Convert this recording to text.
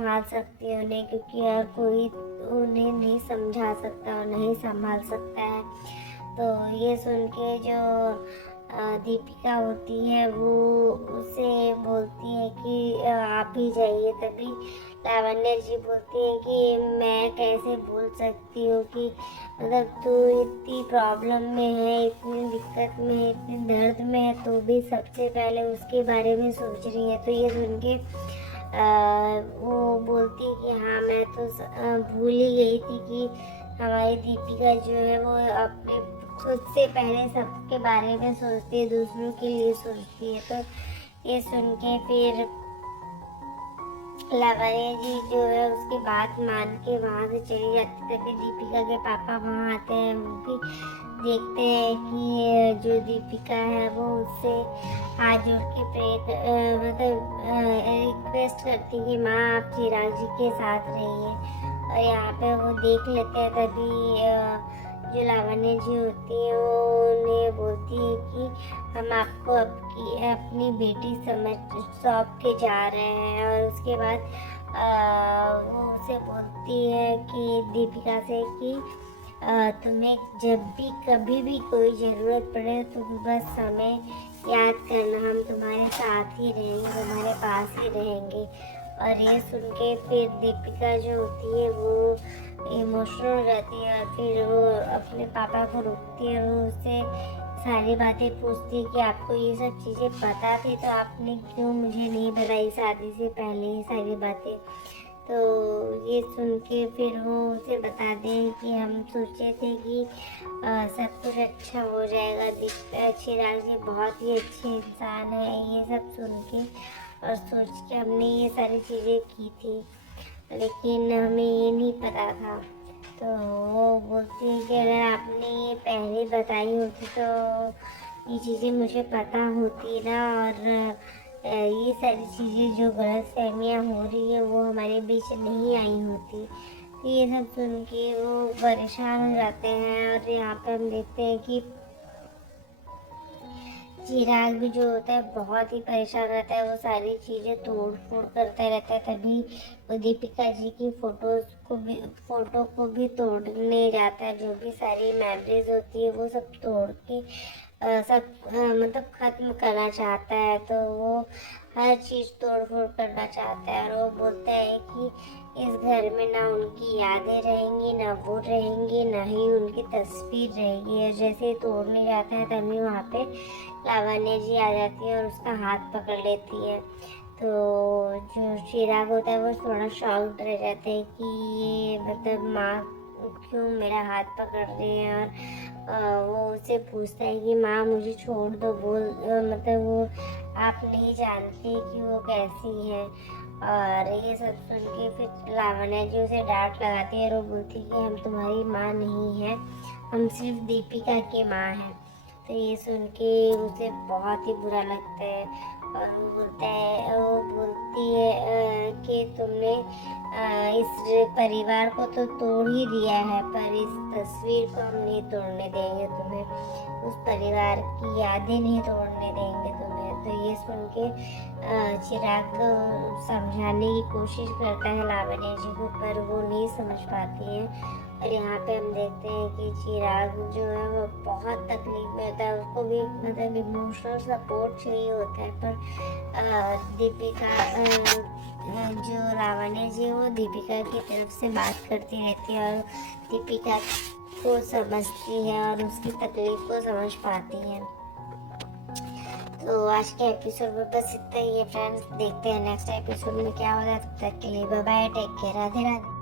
संभाल सकती है उन्हें, क्योंकि हर कोई उन्हें नहीं समझा सकता और नहीं संभाल सकता है। तो ये सुन के जो दीपिका होती है वो उसे बोलती है कि आप ही जाइए। तभी लावण्य जी बोलती है कि मैं कैसे बोल सकती हूँ कि मतलब तू इतनी प्रॉब्लम में है, इतनी दिक्कत में है, इतनी दर्द में है, तो भी सबसे पहले उसके बारे में सोच रही है। तो ये सुन के वो बोलती है कि हाँ मैं तो भूल ही गई थी कि हमारी दीपिका जो है वो अपने खुद से पहले सबके बारे में सोचती है, दूसरों के लिए सोचती है। तो ये सुन के फिर लावण्य जी जो है उसकी बात मान के वहाँ से चली जाती। तभी दीपिका के पापा वहाँ आते हैं, वो भी देखते हैं कि जो दीपिका है वो उससे हाथ जोड़ के मतलब रिक्वेस्ट करती है कि माँ आप चिराग जी के साथ रहिए। और यहाँ पे वो देख लेते हैं। तभी जो लावण्य जी होती है वो उन्हें बोलती है कि हम आपको अपनी बेटी समझ सौंप के जा रहे हैं। और उसके बाद वो उसे बोलती है कि दीपिका से कि तुम्हें जब भी कभी भी कोई ज़रूरत पड़े तो बस हमें याद करना, हम तुम्हारे साथ ही रहेंगे, तुम्हारे पास ही रहेंगे। और ये सुन के फिर दीपिका जो होती है वो इमोशनल हो जाती है। और फिर वो अपने पापा को रोकती है और वो उससे सारी बातें पूछती है कि आपको ये सब चीज़ें पता थी तो आपने क्यों मुझे नहीं बताई शादी से पहले ये सारी बातें। तो ये सुन के फिर वो उसे बता दें कि हम सोचे थे कि सब कुछ अच्छा हो जाएगा, चिराग जी बहुत ही अच्छे इंसान है। ये सब सुन के और सोच के हमने ये सारी चीज़ें की थी, लेकिन हमें ये नहीं पता था। तो वो बोलती है कि अगर आपने ये पहले बताई होती तो ये चीज़ें मुझे पता होती ना, और ये सारी चीज़ें जो गलतफहमियाँ हो रही है वो हमारे बीच नहीं आई होती। तो ये सब सुन के वो परेशान हो जाते हैं। और यहाँ पे हम देखते हैं कि चिराग भी जो होता है बहुत ही परेशान रहता है, वो सारी चीज़ें तोड़ फोड़ करता रहता है। तभी वो दीपिका जी की फोटो को भी तोड़ने जाता है। जो भी सारी मेमोरीज होती है वो सब तोड़ के मतलब ख़त्म करना चाहता है। तो वो हर चीज़ तोड़ फोड़ करना चाहता है। और वो बोलता है कि इस घर में ना उनकी यादें रहेंगी, ना वो रहेंगी, ना ही उनकी तस्वीर रहेगी। और जैसे ही तोड़ने जाता है तभी वहाँ पे लावण्य जी आ जाती है और उसका हाथ पकड़ लेती है। तो जो चिराग होता है वो थोड़ा शॉक्ड रह जाता है कि ये मतलब माँ क्यों मेरा हाथ पकड़ रही है। और वो उससे पूछता है कि माँ मुझे छोड़ दो, मतलब वो आप नहीं जानती कि वो कैसी है। और ये सब सुन के फिर लावण्य जी उसे डांट लगाती है और वो बोलती है कि हम तुम्हारी माँ नहीं है, हम सिर्फ दीपिका की माँ हैं। तो ये सुन के उसे बहुत ही बुरा लगता है। और वो बोलती है कि तुमने इस परिवार को तो तोड़ ही दिया है, पर इस तस्वीर को हम नहीं तोड़ने देंगे तुम्हें, उस परिवार की यादें नहीं तोड़ने देंगे तुम्हें। तो ये सुन के चिराग समझाने की कोशिश करता है लावण्य जी को, पर वो नहीं समझ पाती है। और यहाँ पे हम देखते हैं कि चिराग जो है वो बहुत तकलीफ में होता है, उसको भी मतलब इमोशनल सपोर्ट चाहिए होता है। पर दीपिका जो लावण्य जी वो दीपिका की तरफ से बात करती रहती है और दीपिका को समझती है और उसकी तकलीफ को समझ पाती है। तो आज के एपिसोड में बस इतना ही है फ्रेंड्स। देखते हैं नेक्स्ट एपिसोड में क्या होता है। तब तक के लिए bye bye, take care, Radhe Radhe.